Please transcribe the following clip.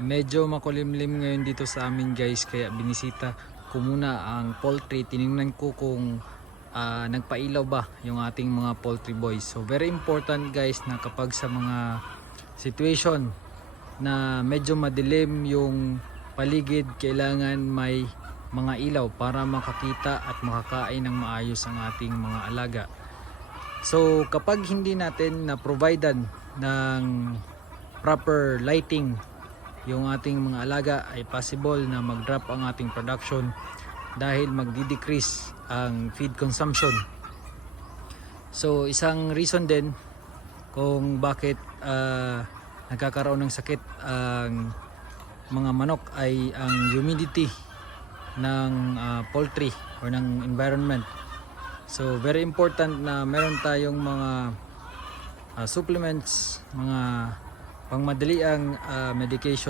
Medyo makulimlim ngayon dito sa amin guys, kaya binisita ko muna ang poultry. Tinignan ko kung nagpailaw ba yung ating mga poultry boys. So very important guys na kapag sa mga situation na medyo madilim yung paligid, kailangan may mga ilaw para makakita at makakain ng maayos ang ating mga alaga. So kapag hindi natin na providean ng proper lighting yung ating mga alaga, ay possible na mag-drop ang ating production dahil magdi-decrease ang feed consumption. So isang reason din kung bakit nagkakaroon ng sakit ang mga manok ay ang humidity ng poultry or ng environment. So very important na meron tayong mga supplements, mga pangmadaliang medication